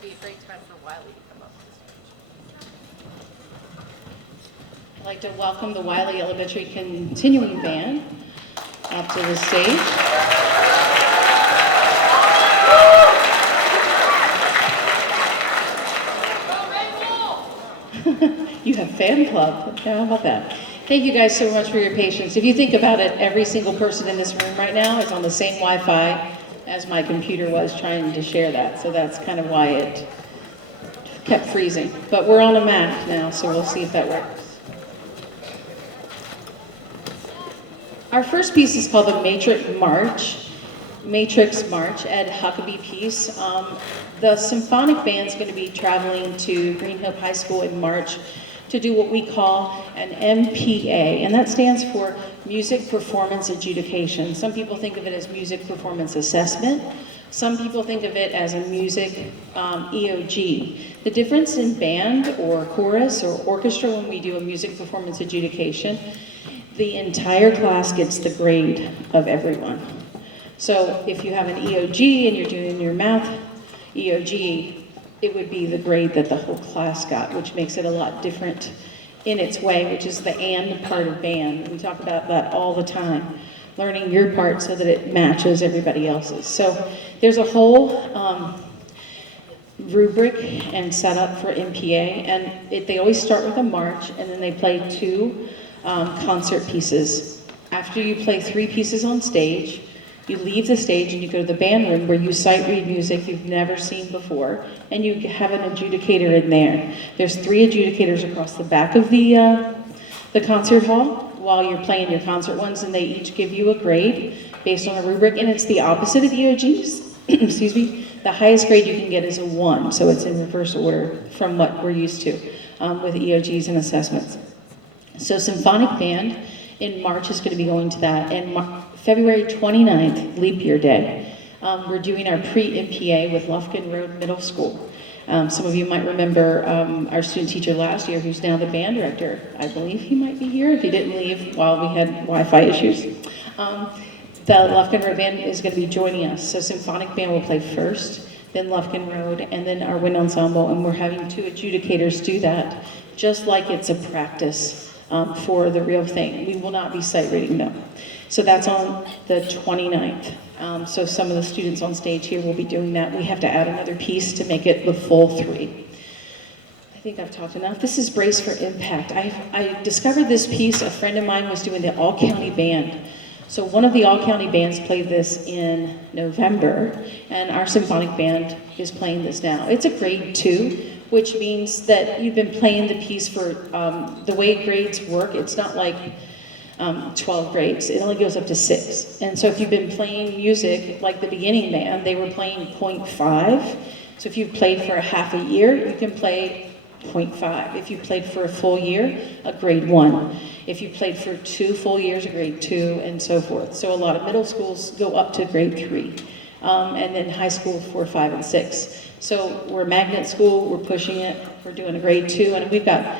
would be a great time for Wiley to come up to the stage. I'd like to welcome the Wiley Elementary Continuing Band up to the stage. You have fan club. How about that? Thank you guys so much for your patience. If you think about it, every single person in this room right now is on the same Wi-Fi as my computer was trying to share that. So that's kind of why it kept freezing. But we're on a Mac now, so we'll see if that works. Our first piece is called the Matrix March, Ed Huckabee piece. The symphonic band's going to be traveling to Green Hope High School in March to do what we call an MPA, and that stands for Music Performance Adjudication. Some people think of it as Music Performance Assessment. Some people think of it as a music EOG. The difference in band or chorus or orchestra when we do a music performance adjudication, the entire class gets the grade of everyone. So if you have an EOG and you're doing your math EOG, it would be the grade that the whole class got, which makes it a lot different in its way, which is the and part of band. We talk about that all the time, learning your part so that it matches everybody else's. So there's a whole rubric and setup for MPA, and they always start with a march, and then they play 2 concert pieces. After you play 3 pieces on stage, you leave the stage and you go to the band room where you sight read music you've never seen before, and you have an adjudicator in there. There's 3 adjudicators across the back of the concert hall while you're playing your concert ones, and they each give you a grade based on a rubric, and it's the opposite of EOGs. Excuse me. The highest grade you can get is a 1, so it's in reverse order from what we're used to with EOGs and assessments. So symphonic band in March is going to be going to that, and February 29th, leap year day, we're doing our pre-MPA with Ligon Road Middle School. Some of you might remember our student teacher last year, who's now the band director. I believe he might be here if he didn't leave while we had Wi-Fi issues. The Ligon Road band is going to be joining us. So symphonic band will play first, then Ligon Road, and then our wind ensemble, and we're having 2 adjudicators do that, just like it's a practice for the real thing. We will not be sight reading them. So that's on the 29th. So some of the students on stage here will be doing that. We have to add another piece to make it the full 3. I think I've talked enough. This is Brace for Impact. I discovered this piece. A friend of mine was doing the all-county band. So one of the all-county bands played this in November, and our symphonic band is playing this now. It's a grade 2, which means that you've been playing the piece for, the way grades work, it's not like 12 grades. It only goes up to 6. And so if you've been playing music, like the beginning band, they were playing 0.5. So if you've played for a half a year, you can play 0.5. If you played for a full year, a grade 1. If you played for 2 full years, a grade 2, and so forth. So a lot of middle schools go up to grade 3. And then high school 4, 5, and 6. So we're a magnet school, we're pushing it, we're doing a grade 2, and we've got,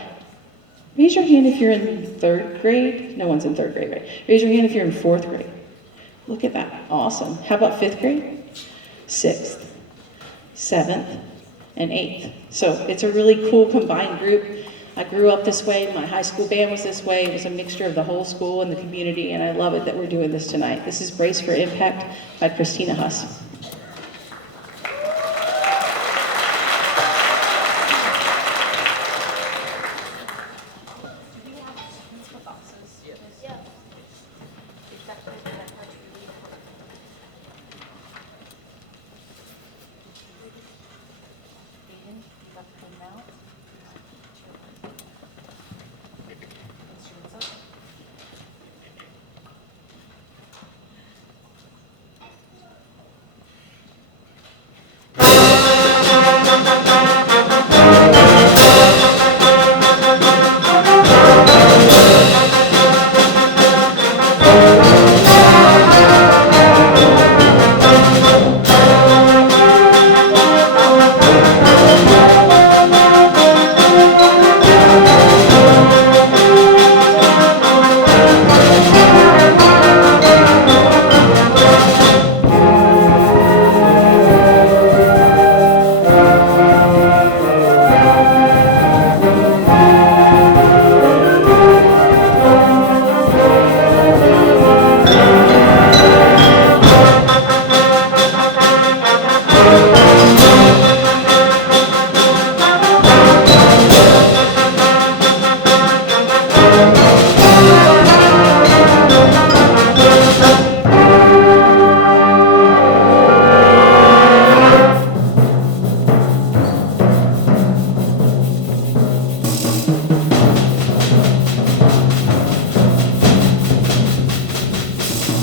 raise your hand if you're in 3rd grade. No one's in 3rd grade, right? Raise your hand if you're in 4th grade. Look at that, awesome. How about 5th grade? 6th, 7th, and 8th. So it's a really cool combined group. I grew up this way, my high school band was this way. It was a mixture of the whole school and the community, and I love it that we're doing this tonight. This is Brace for Impact by Christina Huss.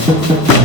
Thank you.